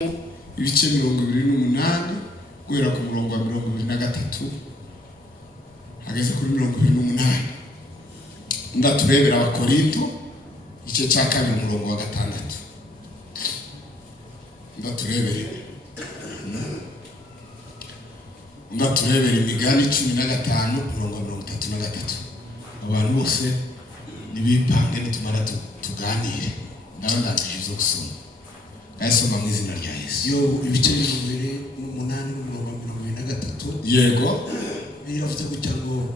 ibice 28 guhera ku murongo wa 23 hageze kuri 28. Ndaturebera Abakorinto igice cya 2 murongo wa 6. Ndaturebera Imigani 15 murongo wa 33. Abantu bose nibipange nitumara tuganire ndabandakije zo gusoma. Ayasoma mu izina rya Yesu. Yo ibice 8 murongo wa 23. Yego. Biravuze gutya ngo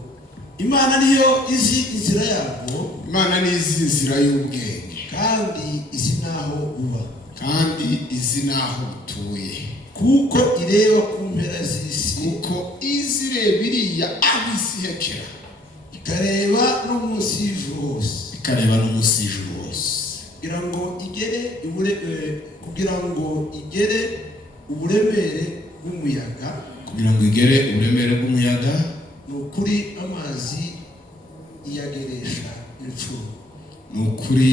Imana niyo izi inzira yabo, Imana ni izi inzira y'ubwenge, kandi izi naho uba, kandi izi naho utuye, kuko ireba ku mpera z'isi, kuko izireba iriya aho isi hekera, ikareba no munsi y'ijuru hose, ikareba no munsi y'ijuru hose, kugira ngo igere uburemere bw'umuyaga, kugira ngo igere uburemere bw'umuyaga, nukuri amazi iyageresha inshuro, nukuri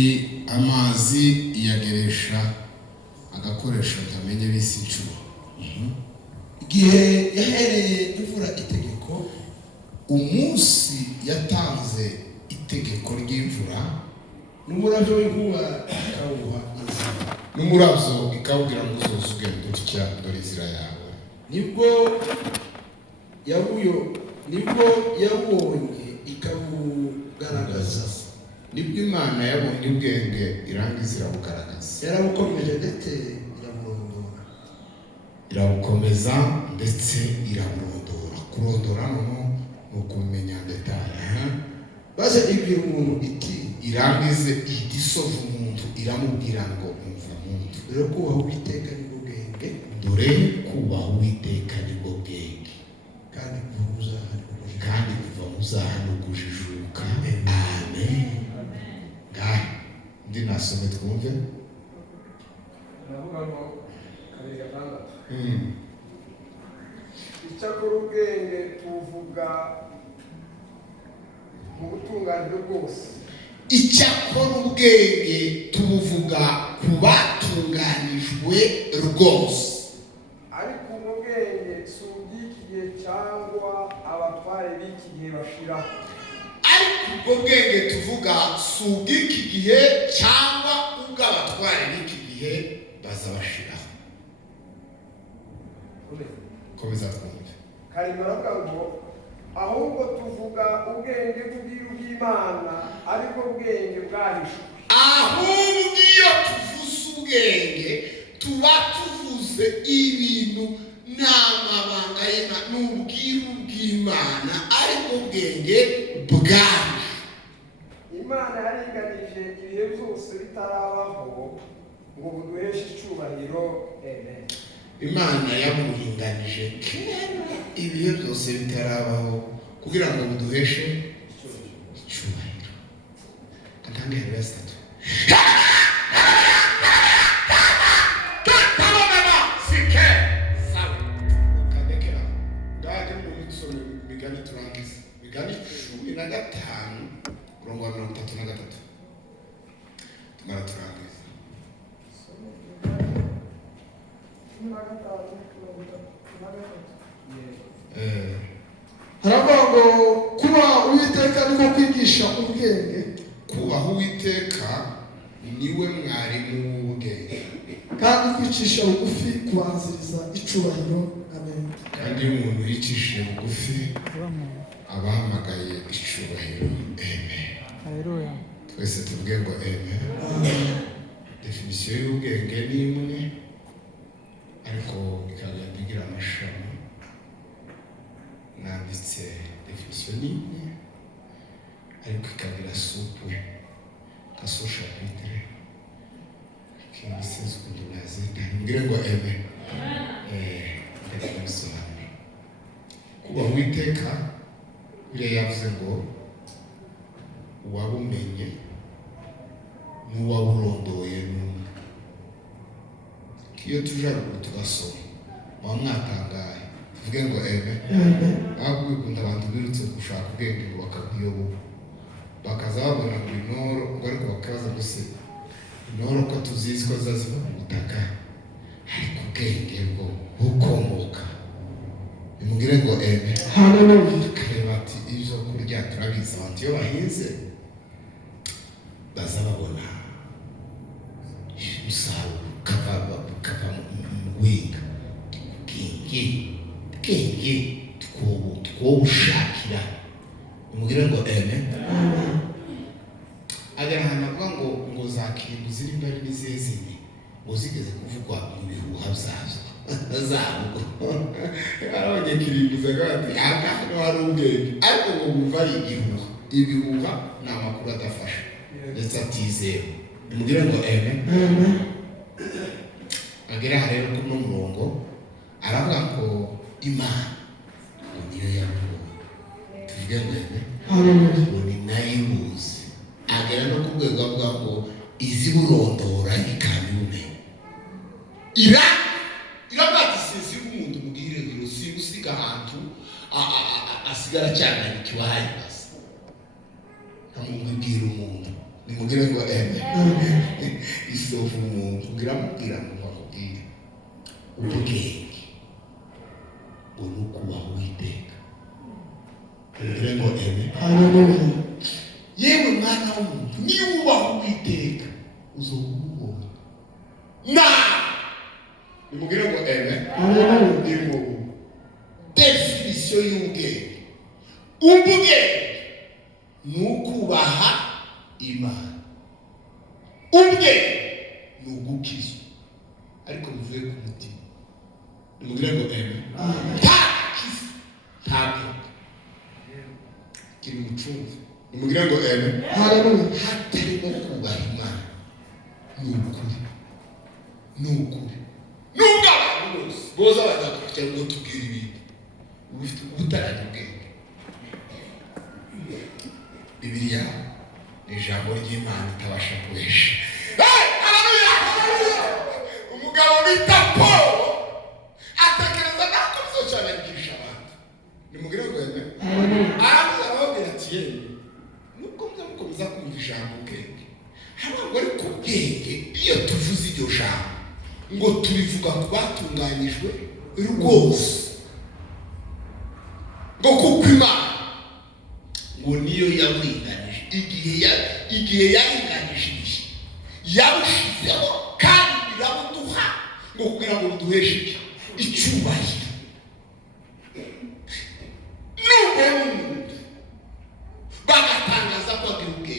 amazi iyageresha agakoresho tamenye bisi inshuro. Igihe yahereye imvura itegeko, umunsi yatanze itegeko ry'imvura, n'umurabyo w'inkuba ikawuha inzira, n'umurabyo ikawubwira ngo uzoze ugende utya dore inzira yawe, nibwo yabonye ikabugaragaza, nibwo Imana yabonye ubwenge irangiza irabugaragaza, yarabukomeje ndetse irabukomeza ndetse iramurondora. Kurondora no ukumenya detaye. Baze ibwira umuntu iti irangize itisova umuntu iramubwira ngo umva muntu, dore kubaha Uwiteka nibwo bwenge, dore kubaha Uwiteka nibwo bwenge, kandi kuva muzahano kujijuka. Amen. Ngaho ndi nasome twumve. Navuga ngo kabiri gatandatu. Icyakora ubwenge tuvuga mu butunganiro bwose. Icyakora ubwenge tubuvuga ku batunganijwe rwose. Ariko ubwenge si ubw'iki gihe cyangwa abatware b'iki gihe bashira. Ariko ubwo bwenge tuvuga si ubw'iki gihe cyangwa ubw'abatware b'iki gihe bazabashiraho. Komeza twumve. Karimo aravuga ngo ahubwo tuvuga ubwenge bw'ubwiru bw'Imana, ariko ubwenge bwahishwe. Ahubwo iyo tuvuze ubwenge tuba tuvuze ibintu n'amabanga y'Imana n'ubwiru bw'Imana, ariko ubwenge bwahishwe. Imana yaringanije ibihe byose bitarabaho ngo buduheshe icyubahiro. Amen. Imana yamuringanije kera ibihe byose bitarabaho kugira ngo buduheshe icyubahiro. Katange verse 3. Sike sawa. Kadekera. Ngaje mu nsome Imigani turangiza. Imigani 15 murongo wa 33. Tumara turangiza. haravuga ngo kubaha Uwiteka niko kwigisha ubwenge, Kubaha Uwiteka niwe mwarimu w'ubwenge, kandi kwicisha bugufi kubanziriza icubahiro. Amen. kandi iyo umuntu yicishije bugufi abahamagaye icubahiro. Amen. Haleluya. Twese tuvuge ngo amen. Definisiyo y'ubwenge ni imwe, ariko ikagenda igira amashami. Nanditse definisiyo ni imwe, ariko ikagira supwe nka chapitre kindi sinzi ukuntu nazita. Mbwire ngo amen. Ndabisobanura. Kubaha Uwiteka biriya yavuze ngo uwabumenye n'uwaburondoye n'umwe. Iyo tuje ruguru tugasoma muba mwatangaye. Tuvuge ngo amen. Ahubwo bikunda abantu birutse gushaka ubwenge ngo bakabwiyoboka, bakaza babona ngo intoro, ngo ariko bakaza gusa intoro ko tuzizi ko zaziva mu butaka, ariko ubwenge bwo bukomoka. Nimugire ngo amen. Hallelujah. Kareba ati ibyo kurya turabizi abantu iyo bahinze baza babona umusaruro ukava mu guhinga. Ubwenge twubushakira. Nimugire ngo amen. Agera ahantu avuga ngo zakirimbu ziri imbere n'izezime ngo zigeze kuvugwa mu bihuha byazo zabo. Arabonye kirimbu zagati aka no hari ubwenge ariko ngo bumva ibihuha ni amakuru adafasha ndetse atizewe. Nimugire ngo amen. Agera rero ku murongo aravuga ngo Imana niyo yavuze. Tuvuge ngo amen. Ngo ni nayibuze. Agera no ku rwego avuga ngo izi burondora ikanyume irabwatisize umuntu mugire ngo usiga ahantu asigara cyane ikiwaye basi amubwira umuntu. Nimugire ngo amen. Isofu umuntu ngiramubwira ngo bakubwire ubwenge unukubaho Uwiteka. Nimugire ngo amen. Hallelujah. Yewe mwana w'umuntu niba ubaho Uwiteka uzobubona. Nimugire ngo amen. Ndimo definition y'ubwenge. Ubwenge ni ukubaha Imana. Ubwenge ni ugukizwa ariko bivuye ku mutima. Nimugire ngo amen. Ntabwo kiri mucumbi. Nimugire ngo amen. Hallelujah. Hatarimo kubaha Imana ni ukuri. Nubwo abantu bose boza bajya ngo tubwire ibintu ufite ubutaranye ubwenge. Bibiliya ni ijambo ry'Imana itabasha kubesha. Haleluya. Umugabo bita Paul atekereza ko bizocyana yigisha abantu. Nimugire ngo amen. Arababwira ati yewe nubwo mukomeza kumva ijambo ubwenge ntabwo ari ku bwenge iyo tuvuze iryo jambo ngo turivuga ku batunganyijwe rwose ngo kuko Imana ngo niyo yaburinganije igihe yaringanije yabushizeho kandi birabuduha ngo kugira ngo duheshe icyubahiro. N'umuntu bagatangaza ko agira ubwenge,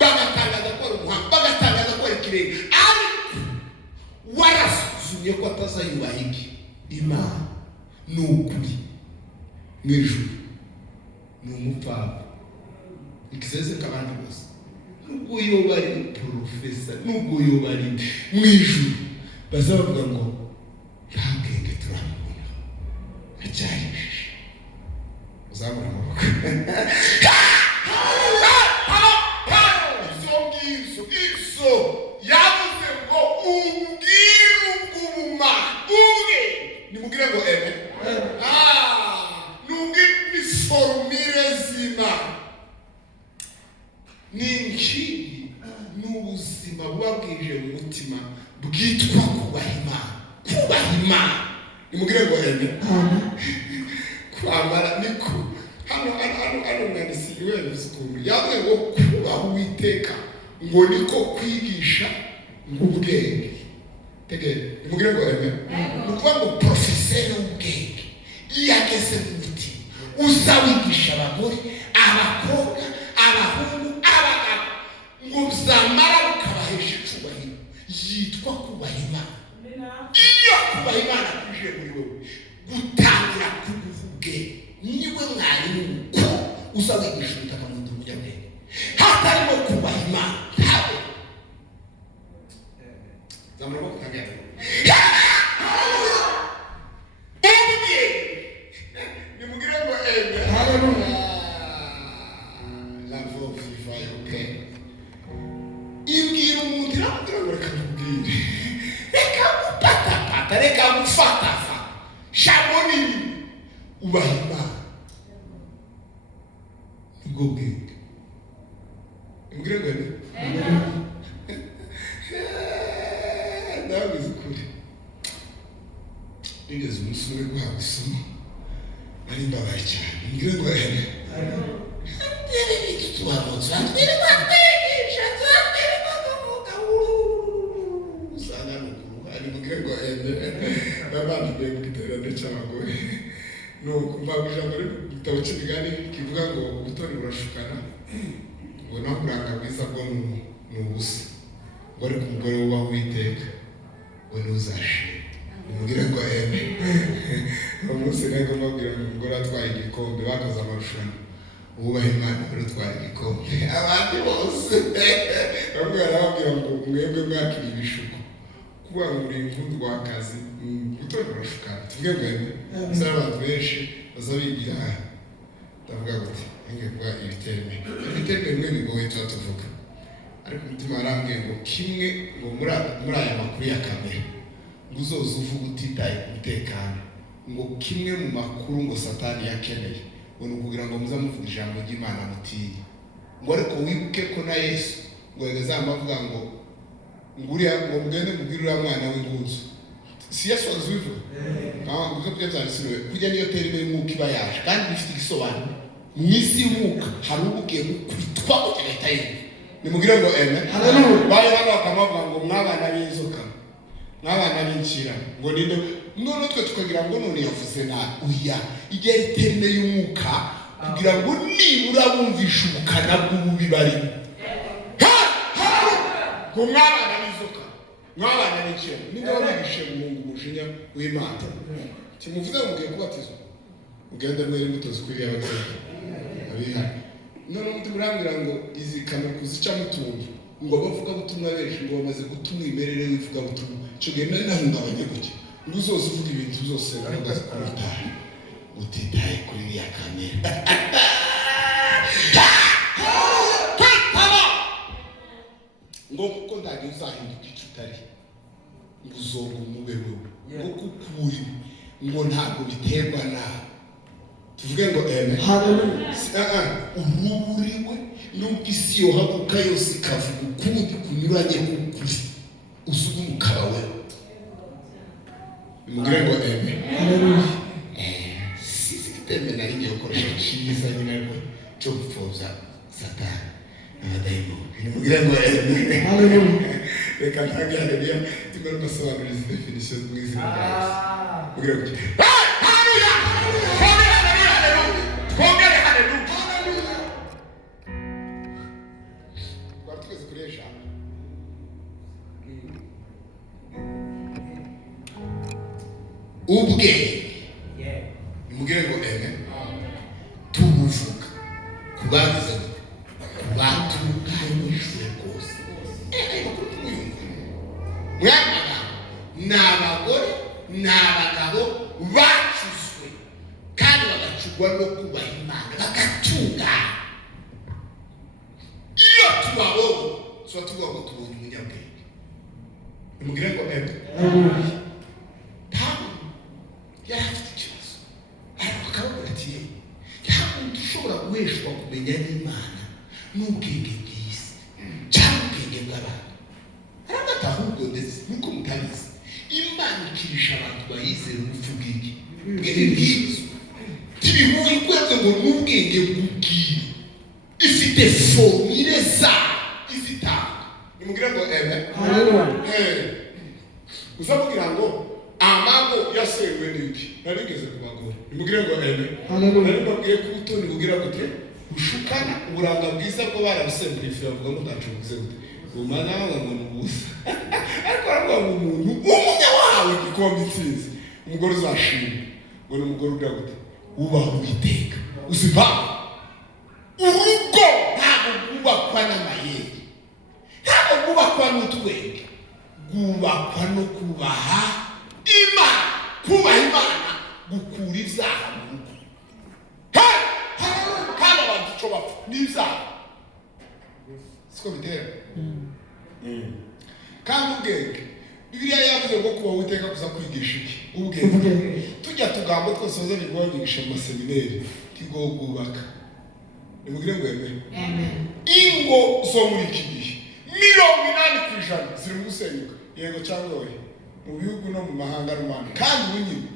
bagatangaza ko ari umuhanga, bagatangaza ko ari ikirenge, ariko warasuzumye ko atazayubaha Imana ni ukuri mu ijuru ni umupfapfa. Ikizeze kabandi bose nubwo yo bari profesa nubwo yo bari mu ijuru bazavuga ngo nta bwenge turamubona acyarishije. Uzamura amaboko. Iso yavuze ngo ubwiru bw'ubumana ubwe. Nimugire ngo amen. Nubwi ni formire zima n'injiri n'ubuzima buba bwije mu mutima bwitwa kubaha Imana. Nimugire ngo amen. Kwamara niko hano mwanditsi wese ukuntu yavuze ngo kubaha Uwiteka ngo niko kwigisha ubwenge. Tegere nimugire ngo amen. Nukuvuga ngo profeseri w'ubwenge iyo ageze mu mutima uzawigisha abagore abakobwa abahungu abagabo ngo uzamara ukabahesha icyubahiro yitwa kubaha Imana. Iyo kubaha Imana kuje muri wowe gutangira kuguha ubwenge niwe mwarimu ko uzawigisha ubutaka mu ndimi y'abwenge. Hatarimo kubaha Imana ntawe zamuramo kutagera nimugire ngo amen. Hallelujah. Lavo viva okay. Ibwira umuntu iramubwira ngo reka nkubwire, reka gupatapata, reka gufatafa shaboni ubaha Imana ubwo bwenge. Nimugire ngo amen. Ndabizi kuri nigeze umusore guhabwa isomo nari mbabaye cyane mbwira ngo tuturamutse twirirwa twigisha tukavuga usanga n'ukuru ari mbwira ngo n'abandi be mu giterane cy'abagore nuko mpamvu ijambo ry'igitabo cy'imigani kivuga ngo ubutoni burashukana ngo naho uburanga bwiza bwo ni ubusa ngo ariko umugore wubaha Uwiteka we ntuzashire nimubwire ngo uwo munsi ntabwo mbabwira ngo umugore atwaye igikombe bakoze amarushanwa wubaha Imana wari utwaye igikombe abandi bose bamwe barababwira ngo mwebwe mwakiriye ibishuko kuba muri nk'urwakazi gutoni burashukana tuvuge ngo gusa abantu benshi baza bigira ndavuga gute ngiye ibiterme bimwe bigoye tuba tuvuga ariko umutima warambwiye ngo kimwe ngo muri aya makuru ya kamera ngo uzoza uvuga utitaye ku mutekano ngo kimwe mu makuru ngo Satani yakeneye ngo ni ukugira ngo muza muvuga ijambo ry'Imana mutiye ngo ariko wibuke ko na Yesu ngo yagazamba avuga ngo nguriya ngo mugende mubwire uriya mwana w'ingunzu si Yesu wazubivuga ubwo byazarisiwe kujya niyo terime y'umwuka iba yaje kandi bifite igisobanuro mu isi y'umwuka hari ubugiye gukubitwa mu cyagahita yindi nimubwire ngo haleluya baye hano bakavuga ngo mwabana b'inzoka mwabana b'incira ngo ninde none twe tukagira ngo none yavuze na uya igihe terime y'umwuka kugira ngo nibura bumvisha ubukana bw'ububi bari ngo mwabana b'inzoka mwabana b'incira ninde wabigishe mu umujinya w'Imana kimuvuze ngo ugiye kubatizwa ugenda mwere imbuto zikwiriye abakristo abihana none umutima urambwira ngo izi kamera kuzica mutuntu ngo bavuga butumwa benshi ngo bamaze gutuma imerere wivuga butumwa cyo genda nahungabanye gutya ngo uzoze uvuga ibintu byose baravuga kumutaye utitaye kuri ya kamera ngo kuko ndage uzahinduka ikitari ngo uzoga umubewe ngo kukuri ngo ntabwo biterwa nawe tuvuge ngo uruburiwe nubwo isi yohaguka yose ikavuga ukundi kunyuranye k'ukuri usuga umukara we nimubwire ngo sisiteme nari ngiye gukoresha cyiza nyine ariko cyo gupfobya Satani n'abadayimoni nimubwire ngo reka ntange haleluya timara gusobanura izi definition mu izina rya Yesu mubwire ngo twongere haleluya twari twese kuri ijambo ubwenge nimubwire ngo tubuvuga kubagize batunganyijwe rwose mwamara ni abagore ni abagabo bacuzwe kandi bagacurwa no kubaha Imana bagatungana iyo tubabonye tuba tuvuga ngo tubonye umunyabwenge nimubwire ngo ntabwo yari afite ikibazo ariko akababwira ati ntabwo dushobora guheshwa kumenya n'Imana n'ubwenge bw'isi cyangwa ubwenge bw'abantu aragata ahubwo ndetse nuko mutabizi Imana ikirisha abantu bayizera urupfu bw'iki bw'ibibwirizwa tibihuye kweze ngo n'ubwenge bw'ubwiye ifite formule za izitanga nimubwire ngo uzamubwira ngo amago yasewe n'iki narigeze ku bagore nimubwire ngo nari mbabwire ko ubutoni bugira gute bushukana uburanga bwiza bwo barabusemburife bavuga ngo ndacuguze gute umwana wawe ngo nubusa ariko aravuga ngo umuntu umunya wawe igikombe intsinzi umugore uzashima ngo ni umugore ugira gute wubaha Uwiteka uziva urugo ntabwo rwubakwa n'amayeri ntabwo rwubakwa n'utwenge rwubakwa no kubaha Imana kubaha Imana gukura ibyaha mu rugo kandi abantu icyo bapfa n'ibyaha siko bitera kandi ubwenge Bibiliya yavuze ngo kubaha Uwiteka kuza kwigisha iki ubwenge tujya tugambo twose bazanye ngo babigisha mu maseminari tigo kubaka nimugire ngo ingo zo muri iki gihe 80% ziri mu gusenyuka yego cyangwa we mu bihugu no mu mahanga n'umwana kandi unyine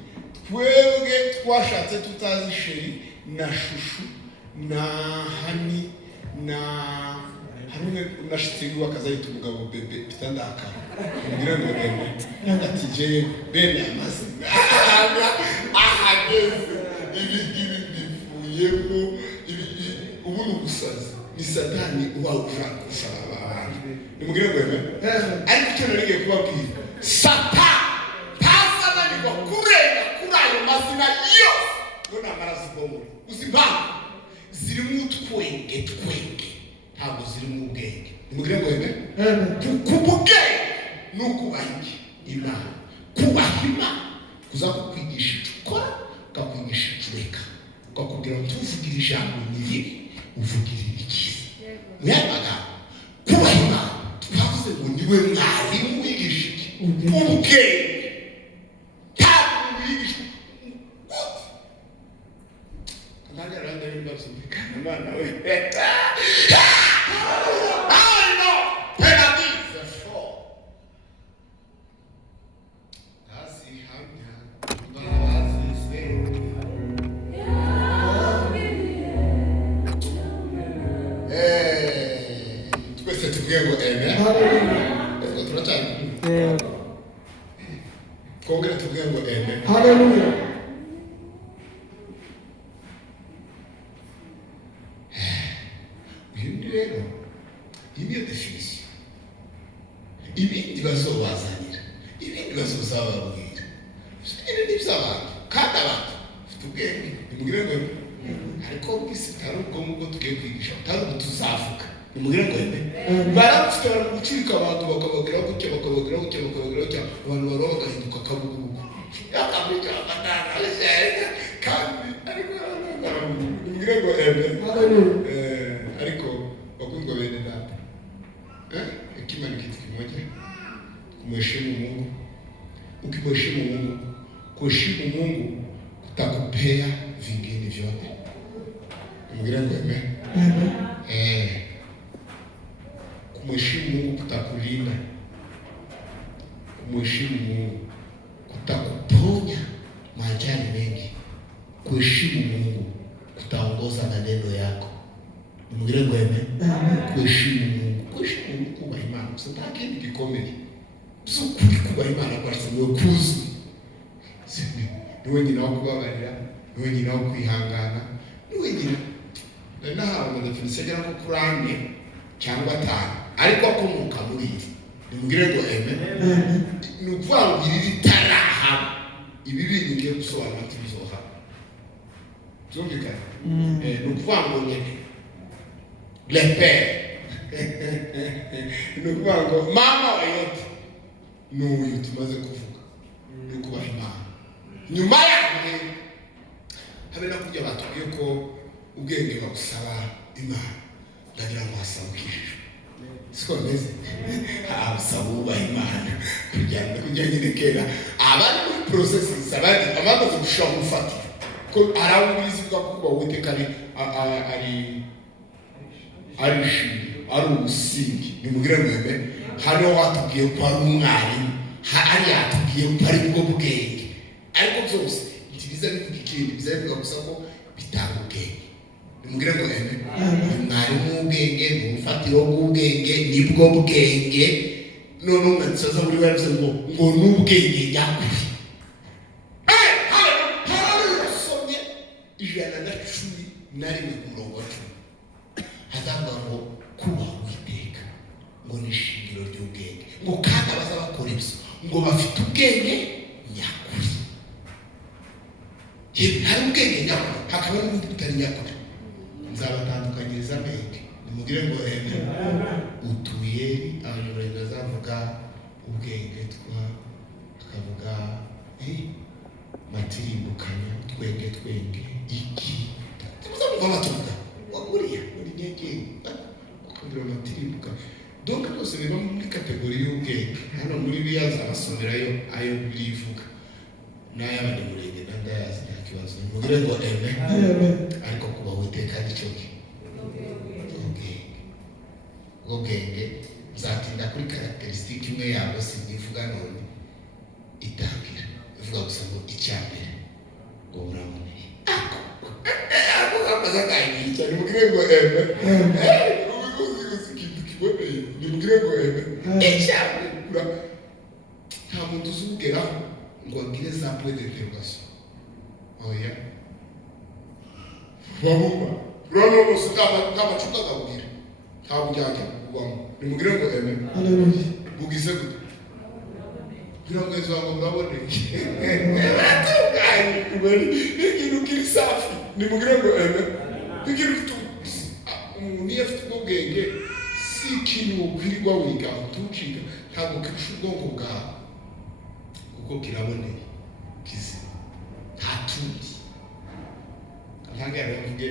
twebwe twashatse tutazi sheri na shushu na hani na hamwe unashitse wakazayita umugabo bebe bitandaka ngira ngo bebe ati je bene amazina ahageze ibi bifuyemo ubu n'ubusazi ni satani uba ushaka gusaba abantu nimugire ngo bebe ariko cyo nariye kubabwira satani tasana niko kurega kurayo mazina yose nona marazibomo uzibanga zirimo twenge ntabwo ziri mu bwenge nimugire ngo bebe kubugenge nukubahi Imana kubaha Imana kuza kukwigisha ukora ukakwigisha ureka ukakubwira ngo tuvugira ijambo niye uvugirira iki mwabaga kubaha Imana twavuze ngo niwe mwarimu wigisha iki ubwenge ntabwo wigisha kandi aranda y'indasubikana Imana we Hallelujah. Rero iyo definition ibindi bazobazanira ibindi bazozababwira ibindi by'abantu kandi abantu tubwenge nimugire ngo ariko bisitari ubwo mubwo tugiye kwigisha kandi tuzavuga nimugire ngo barafite gucika abantu bakababwira gutya abantu baro bagahinduka kabugugu yakamita amatanga kandi ariko nimugire ngo ariko wakundwa bene data hekima ni kitu kimoja kumheshimu Mungu. Ukimheshimu Mungu, kuheshimu Mungu kutakupea vingine vyote. Nimugire ngo kumheshimu Mungu kutakulinda. Kumheshimu Mungu kutakuponya majali mengi. Kuheshimu Mungu kutaongoza maneno yako. Nimugire ngo kuheshimu Mungu. Kuheshimu Mungu kuba Imana. Usitaki ndikomeye. Usukuri kuba Imana kwa sababu kuzi. Niwe nyina wo kubabarira, niwe nyina wo kwihangana, niwe nyina. Naho ngo definition y'ako kurane cyangwa atanu. Ariko akomoka muri iki. Nimugire ngo ni ukuvuga ritaraha. Ibi bintu ngiye gusobanura tubizoha. Byumvikana? Ni ukuvuga ngo le père. Ni ukuvuga ngo mama wa yote n'uyu tumaze kuvuga. Ni ukubaha Imana. Nyuma yaho habe no kujya batubwiye ko ubwenge bagusaba Imana. Ndagira ngo hasabukishije. Siko meze. Usaba ubaha Imana. Kujya nyine kera. Abari muri processes abandi gushaka gufata. Ko arabubizi bwa kuba witeka ari ubusingi. Nimugire ngo hano watubwiye ko ari umwarimu. Hari yatubwiye ko ari bwo bwenge. Ariko byose ntibiza bivuga ikindi biza bivuga gusa ko bitanga ubwenge. Nimugire ngo mwarimu w'ubwenge n'urufatiro rw'ubwenge nibwo bwenge. None umwansoza buri wese ngo n'ubwenge nyakuri. Ijana na cumi na rimwe ku murongo wa cumi hazavuga ngo kuba witeka ngo ni ishingiro ry'ubwenge ngo kandi abaza bakora ibyo ngo bafite ubwenge nyakuri. Hari ubwenge nyakuri hakaba n'ubundi butari nyakuri. Nzabatandukanyiriza amenge. Nimugire ngo utuye abanyarwanda bazavuga ubwenge akavuga matirimbukanya twenge iki tuzavuga batuvuga waguriya muri nyege bakubwira matirimbukanya donc byose biba muri kategori y'ubwenge. Hano muri biyaza basomerayo ayo birivuga n'ay'abanyamurenge n'andayazi nta kibazo. Nimugire ngo ariko kuba witeka nicyo ubwenge nzatinda kuri characteristic imwe yabo sinyivuga none itangira ivuga gusa ngo icyambere ngo muraboneye ako kamaze kanyi cyane mugire ngo eme uzi kintu kiboneye ni mugire ngo eme ecyawe nta muntu uzugeraho ngo agire za point d'interrogation oya wabumva rano bose kamacuka gabwira nta bujyanye ubamo ni mugire ngo eme bugize gute kugira ngo ejo ngo muraboneye batunganye kubera ikintu kiri safi ni mugire ngo eme kugira umuntu iyo afite ubwenge si ikintu ukwirirwa wiga utucika ntabwo kirusha ubwonko bwawe kuko kiraboneye kizima nta tundi ntabwo yaravuge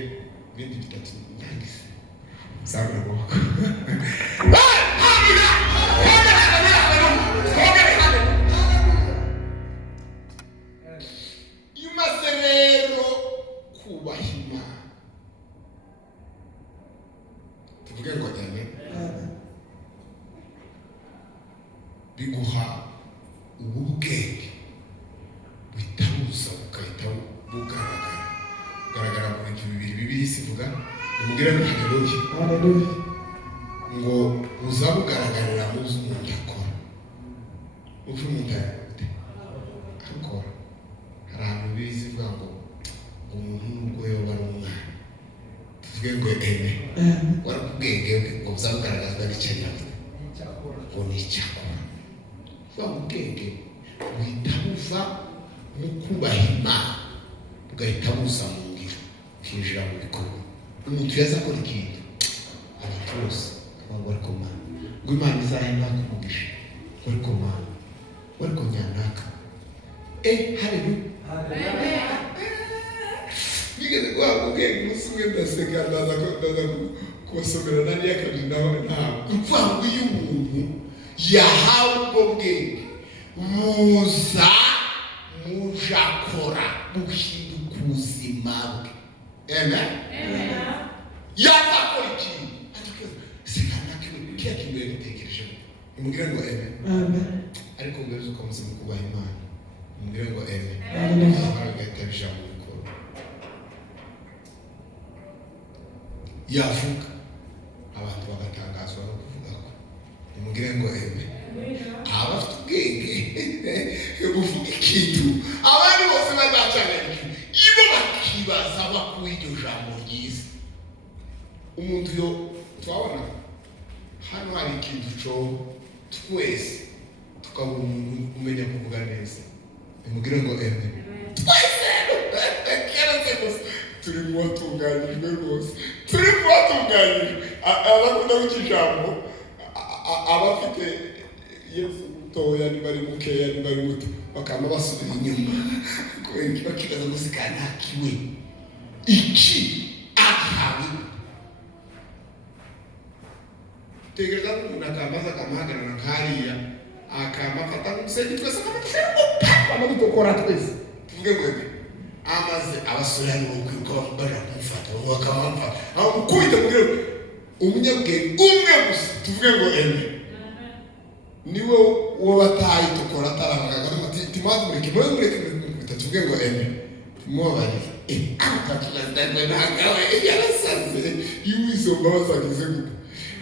ibindi bitatu nyangize sabura bwoko yumaze rero kubaha Imana tuvuge ngo cyane biguha ubwenge bitabuza ukahita bugaragara mu bintu bibiri sivuga nimugire ngo haleluya ngo uzabugaragarira mu z'umuntu akora uko umuntu akora hari ahantu bizivuga ngo umuntu nubwo yoba ari umwana tuvuge ngo eme warakubwenge ngo uzabugaragazwa n'icyanyabwo ngo ni icyakora wa ubwenge buhita buva mu kubaha Imana bugahita buza mu ngiro kinjira mu bikorwa umuntu yaza akora ikintu abantu bose abagwa ariko Mana ngo Imana izahindura kumugisha ariko Mana ariko nyanaka haleluya bigeze guhabwa ubwenge umunsi umwe ndaseka ndaza kubasomera nariya kabiri naho ntabwo kuvuga ngo iyo umuntu yahawe ubwo bwenge buza mujakora buhinduka ubuzima bwe amen yazakora ikintu sekanaka kiya kintu yabitekereje umubwire ngo amen ariko mbere yuko muze mu kubaha Imana umubwire ngo amen agahita abijya mu bikorwa yavuga abantu bagatangazwa no kuvuga ko umubwire ngo amen abafite ubwenge buvuga ikintu abandi bose bazacanganyije ibo bakibaza bakuye iryo jambo ryiza umuntu yo twabona hano hari ikintu cyo twese tukabona umuntu umenya kuvuga neza umubwire ngo amen twese turi mu watunganyijwe rwose turi mu watunganyijwe abakunda w'ikijambo abafite Yesu mutoya nibari mukeya nibari muto bakama basubira inyuma bakibaza muzika ntakiwe iki ahawe tegereza umuntu akamaza akamhagarara nkariya akamafata n'umusenyi twese akamudukora twese tuvuge ngo amaze abasore hano kwiruka bamubara kumufata bakamufata aho mukubita kugira umunyabwenge umwe gusa tuvuge ngo eme niwe uwo bataye tukora atarangagaga timaze mureke tuvuge ngo eme tumubabare akatulazidagwe nagawe yarasaze iwisomba basagize gute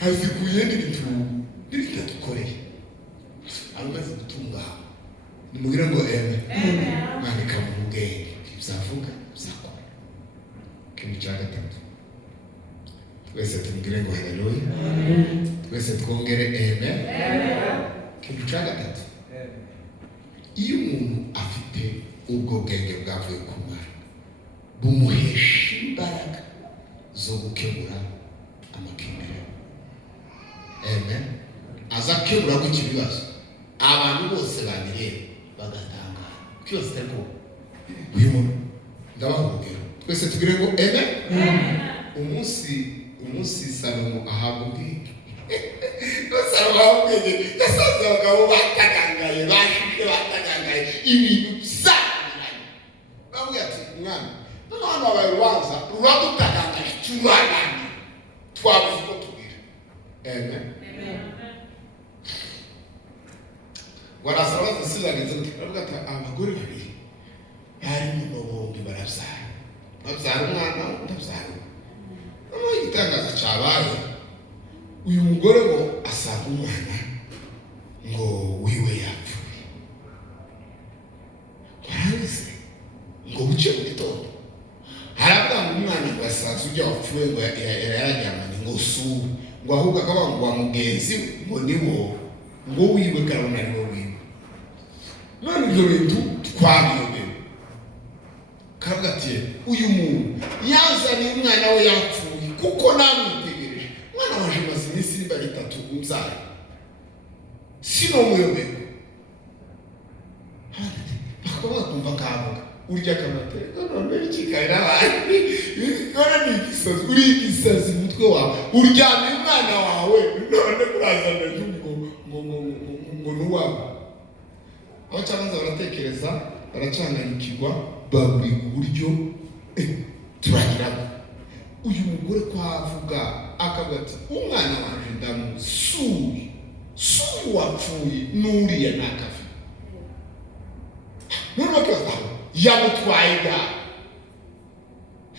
azikuye n'ibintu n'ibitadukoreye amaze gutunga nimubwire ngo eme mwandika mu bwenge bizavuga bizakora ikintu cya gatatu twese tumubwire ngo haleluya twese twongere amen ikintu cya gatatu iyo umuntu afite ubwo bwenge bwavuye ku Mana bumuhesha imbaraga zo gukemura amakimbirane amen azakemura ikibazo abantu bose babireba bagatangara cyose ariko uyu muntu ndabahugera twese tugire ngo amen umunsi Salomo ahabwa ubwenge Salomo ahabwa ubwenge yasanze abagabo batagangaye bashishe batagangaye ibintu byaranye bamubwira ati mwana n'abantu babaye urubanza ruradutagangaye turananye twabuze uko tubwira amen warasaba bazisizagenze baravuga ati abagore babiri bari mu bombi abyara umwana ndabyara. Igitangaza cyabaye uyu mugore ngo asanga umwana ngo wiwe yapfuye. Warangize ngo buce mu gitondo haravuga ngo umwana ngo asaza ujya wapfuye ngo yarajyamanye ngo usure ngo ahubwo akaba ngo wa mugenzi ngo niwo ngo wiwe karabona niwo wiwe. None ibyo bintu twabiyobewe. Kavuga ati uyu muntu yazaniye umwana we yapfuye kuko namwitegereje. Umwana waje maze iminsi niba 3 umbyara sino muyobewe. Bakaba kumva kavuga urya kamate none ikikaira abandi none nigisazi uri igisazi mutwe wawe uryamye umwana wawe none kurazana ngo nuwawe. Aho cyabanza baratekereza baracanganyikirwa baburi uburyo turagira uyu mugore kwavuga akavuga ati umwana wanje ndamusuye wapfuye nuriya nakafi. None bakaza yamutwaye da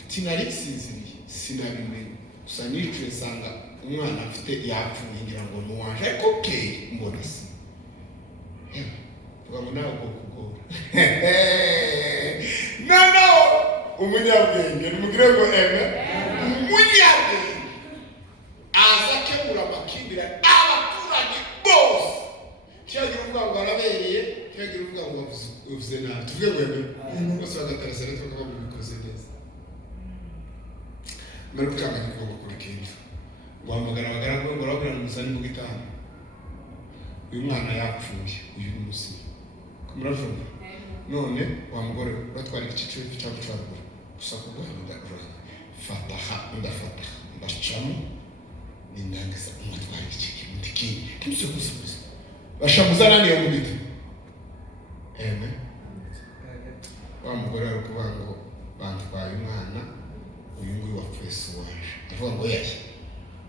tinari sinabimenye gusa nicwe sanga umwana afite yapfuye ngira ngo nuwanje ariko okay mbona si tukamuna ukugora. No umunyabwenge numugire ngo umunyabwenge aza kemura makimbira abaturage bose cyagira uvuga ngo arabereye cyagira uvuga ngo uvuze nabi tuvuge ngo bose bagatarasana tuvuga ngo bikoze neza. Mbere ukanga niko bakora ikintu guhamagara abagaragu ngo barabwira ngo musani mu gitanda uyu mwana yapfuye uyu munsi kumuravuga. None wa mugore uratwara igiciro cy'abucagura gusa kuguhamagara fataha ndacamo nindangiza umutwara igiciro ndiki kimse gusa bashamuza nani yo mubite wa mugore ari kuvuga ngo bantwaye umwana uyu nguyu wapfuye si waje avuga ngo yaje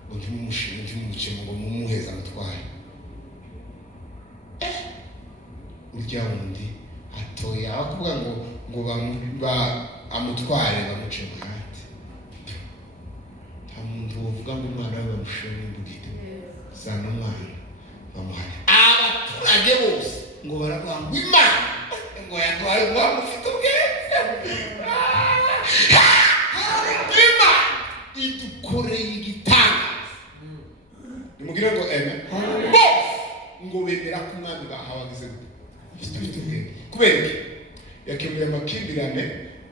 ngo ndimumushe ngo mumuheza amutware. Urya wundi atoya akuvuga ngo amutware bamuce muhati. Nta muntu uvuga ngo umwana we bamushire imbugite sana umwana bamuhari. Abaturage bose ngo baravuga ngo Imana ngo yatwaye umwana ufite ubwenge. Imana idukoreye igitangaza. Nimugire ngo bose ngo bemera ko umwana bahawagize kubera yakemuye amakimbirane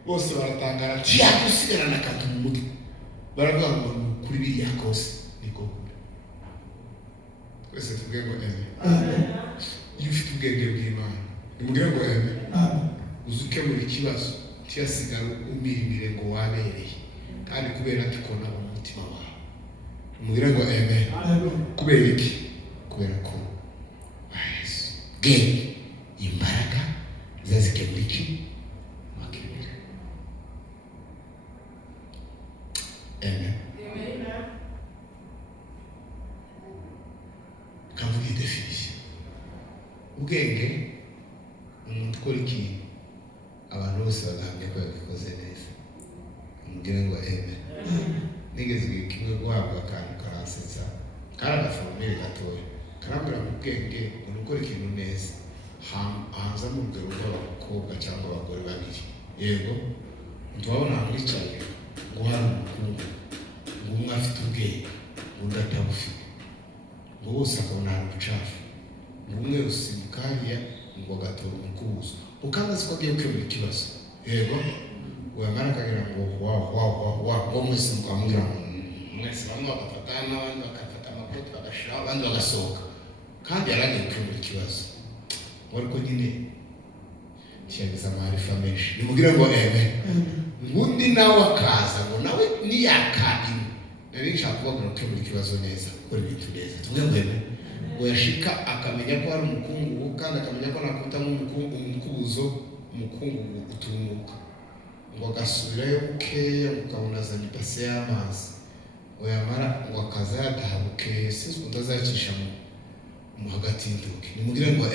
bose baratangara ati yagusigarana akantu mu mutwe. Baravuga ngo kuri biriya kose niko kuri. Twese tuvuge ngo iyo ufite ubwenge bw'Imana nimugire ngo uzuke muri kibazo tiyasigara umirimire ngo wabereye kandi kubera tukona mu mutima wawe. Nimugire ngo kubera iki? Kubera ko bwenge imbaraga zazikemura iki makibira. Kavuga definition ubwenge umuntu ukora ikintu abantu bose bagahamya ko yabikoze neza. Umugire ngo nigeze kimwe guhabwa akantu karansetsa karagaforomere gatoya karambura mu bwenge umuntu ukora ikintu neza hanza mu rugero rw'abakobwa cyangwa abagore babiri. Yego ntibabona mwicaye ngo hari umukungu ngo umwe afite ubwenge undi atabufite ngo bose akabona hari ubucafu ngo umwe usimbuka hariya ngo agatora umukubuzo ukanga siko agiye gukemura ikibazo. Yego wamara akagira ngo ngo mwese mukamubwira ngo mwese bamwe bagafatana n'abandi bagafata amakoti bagashira abandi bagasohoka kandi yaragiye gukemura ikibazo. Wariko nyine cyageza amarifa menshi. Nimugire ngo ngundi nawe akaza ngo nawe niyakadini nari nshaka kubagura gukemura ikibazo neza gukora ibintu neza. Tuvuge ngo yashika akamenya ko hari umukungu kandi akamenya ko nakuta umukubuzo umukungu utumuka ngo agasubirayo bukeya ukabona azanye ibase y'amazi ngo yamara ngo akaza yadaha bukeya sinzi ko utazacisha mu hagati y'induke. Nimugire ngo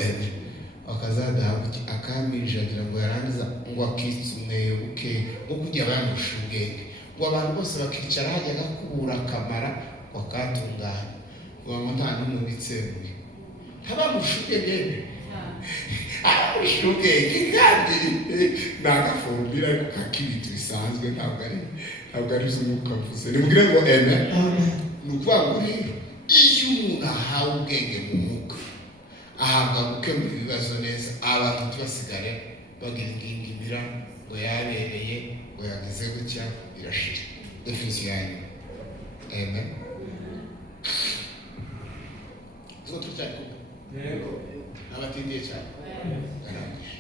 bakazadaha akaminjagira ngo yarangiza ngo akitse umweyo buke ngo kujya bamusha ubwenge ngo abantu bose bakicara hajya gakubura akamara wakatunganya ngo nta n'umwe bitsemuye ntabamusha ubwenge aramusha ubwenge kandi nagafumbira kakibintu bisanzwe ntabwo ari z'umwuka mvuze nimubwire ngo amen. Ni ukuvuga ngo rero iyo umuntu ahawe ubwenge mu mwuka ahabwa gukemura ibibazo neza abantu tubasigare bagira ingingimira ngo yabereye ngo yagize gutya birashira definition yayo amen. Zo tutako yego abatindiye cyane arangije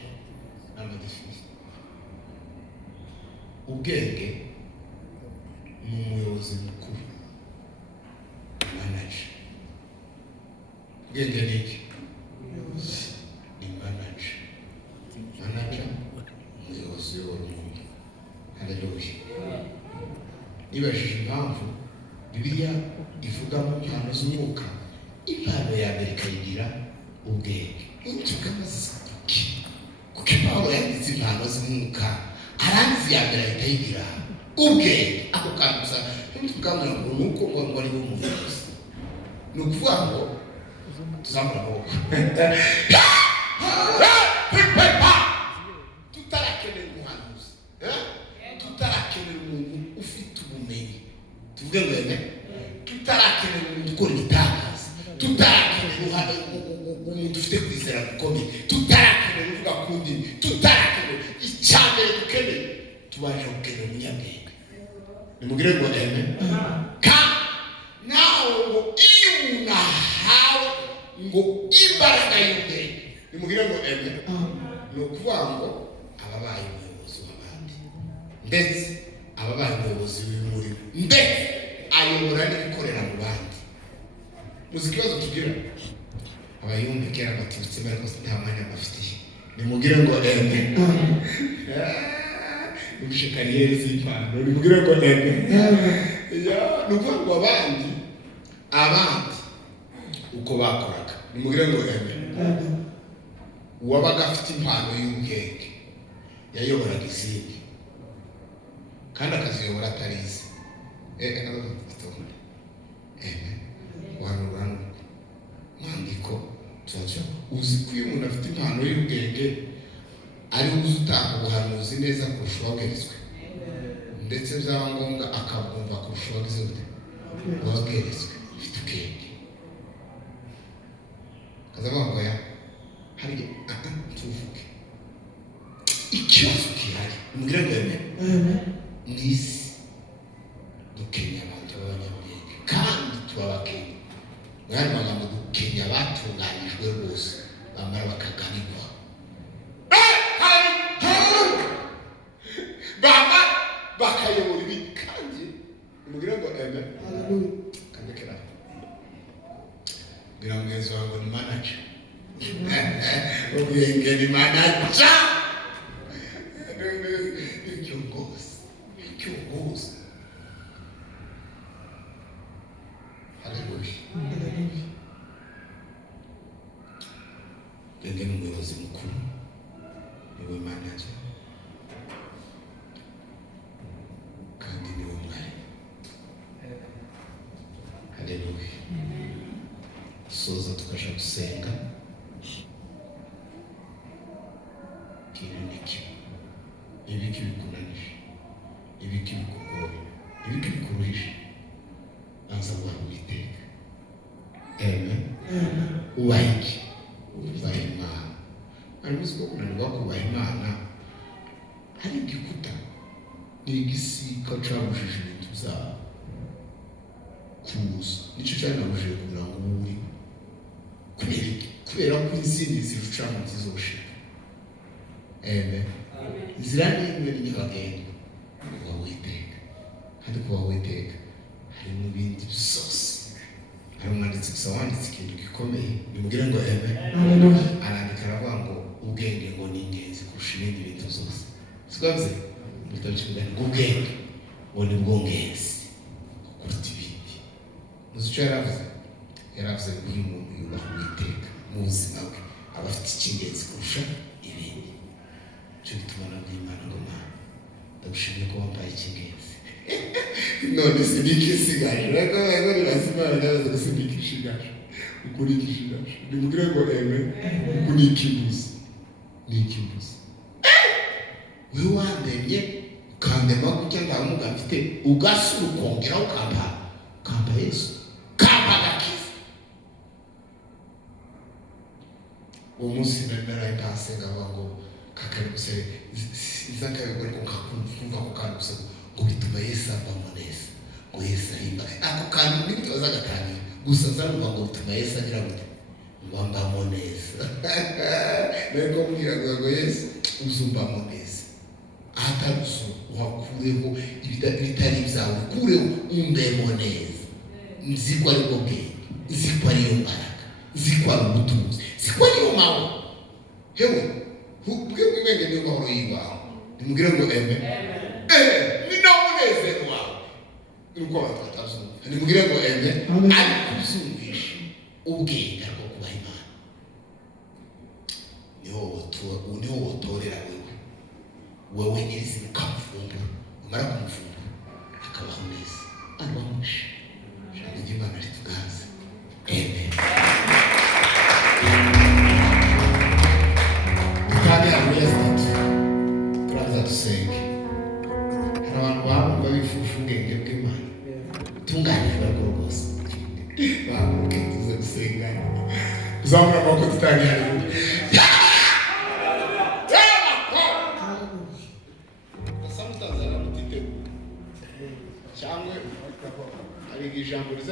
amadefinition. Ubwenge ni umuyobozi mukuru manager. Ubwenge ni iki? Ni manager umuyobozi w'umuntu. Haleluya. Nibajije impamvu Bibiliya ivuga mu mpano z'umwuka, impano ya mbere ikayigira ubwenge. Intuka maziki kuko impano yanditse impano z'umwuka arangiza ya mbere ikayigira ubwenge. Ako kantuza ntukamenya ngo nuko ngo ari umuyobozi. Ni ukuvuga ngo tuzamura amaboko tutarakenera umuhanuzi, tutarakenera umuntu ufite ubumenyi, tuvuge ngo ene tutarakenera umuntu ukora ibitangaza, tutarakenera umuntu ufite kwizera gukomeye, tutarakenera uvuga ku ndimi, tutarakenera icyambere dukeneye tubaje gukenera umunyabwenge. Nimugire ngo ene nawe ngo iyo unahawe ngo imbaraga y'ubwenge, nimugire ngo ene ni ukuvuga ngo ababaye umuyobozi w'abandi ndetse ababaye umuyobozi w'umurimo ndetse ayobora n'ibikorera mu bandi. Muzi ikibazo tugira abayumva kera baturutse ariko nta mwanya bafitiye. Nimugire ngo ene ubishe kariyeri z'impano, nimugire ngo ene ni ukuvuga ngo abandi uko bakoraga, nimugire ngo ene uwabaga afite impano y'ubwenge yayoboraga izindi kandi akaziyobora atarize. Mwandiko uzi ko iyo umuntu afite impano y'ubwenge ari uzi utanga ubuhanuzi neza kurusha uwabwirizwe, ndetse byaba ngombwa akabwumva kurusha uwabwirizwe ufite ubwenge. Kazavuga ngo ya hari tuvuge ikibazo gihari, nimugire ngo ene mu isi dukenya abantu b'abanyabwenge kandi tubabakenya. Mwari magambo dukenya batunganijwe rwose bamara bakaganirwa baba bakayobora ibindi kandi nimugire ngo ene kandekera ngira mwenzi wangu ni manager ubwenge ni manager kiongozi. Haleluya. Ubwenge ni umuyobozi mukuru, niwe manager kandi niwe mwari. Haleluya. Soza tukasha gusenga kiriniki ibiki bikunanije, ibiki bikugoye, ibiki bikuruhije, anza guha Uwiteka. Amen. Uwahiki ubaha Imana. Arimuzi ko kunanirwa kubaha Imana hari igikuta ni igisika cabujije ibintu byabo kuza, nicyo cyanabujije kugira ngo uri kubera ko izindi ziruca mu zizoshika. Amen. Inzira n'imwe n'inyabagendwa kuba Uwiteka, kandi kuba Uwiteka hari n'ibindi byose. Hari umwanditsi gusa wanditse ikintu gikomeye, nimugire ngo amen. Arandika aravuga ngo ubwenge ngo ni ingenzi kurusha ibindi bintu byose. Sikaze mutabivuga ngo ubwenge ngo ni bwo ngenzi kuruta ibindi. Muzi icyo yaravuze? Yaravuze ngo uyu muntu yubaha Uwiteka mu buzima bwe abafite icy'ingenzi kurusha ibindi. Cyo gituma nabwiye Imana ngo Mana ndagushimiye ko wampaye icy'ingenzi. None sinigisigaje rero birazimana nabaza ko sinigisigaje ukuri igishigaje nimugire ngo ukuri ikibuzi n'ikibuzi wewe wandemye ukandema gutya ntawe mugafite ugasura ukongera ukampa Yesu kampa gakiza. uwo munsi nari ndasenga ngo kakaribuse izakabigore ko kakumva ko kanuse ngo bituma Yesu ambamo neza ngo Yesu ahimba ako kantu n'ibitoza gatanye gusa zarumva ngo bituma Yesu agira gute mbambamo neza. Rero mbwira ngo Yesu uzumbamo neza ataruso wakureho ibitari byawe kureho umbemo neza. Nziko ari bwoke nziko ari yo mbaraga nziko ari ubutunzi nziko ari yo mawo hewe ubwe mwenge niyo mahoro yiwawe nimugire ngo amen. Ninawunezero wawe nuko batazumva nimugire ngo amen. Ari kuzumvisha ubwenge bwo kuba Imana niho wotorera wewe nyirizina ukamufungura umara kumufungura akabaho neza abamusha shaka Imana ritugaze amen. Kandi amuyasatu turaza dusenge. Hari abantu bamva bifusha ubwenge bw'Imana tunganijwe rwose bamuke tuze gusenga zamura amaboko tutangira cyangwa ari ijambo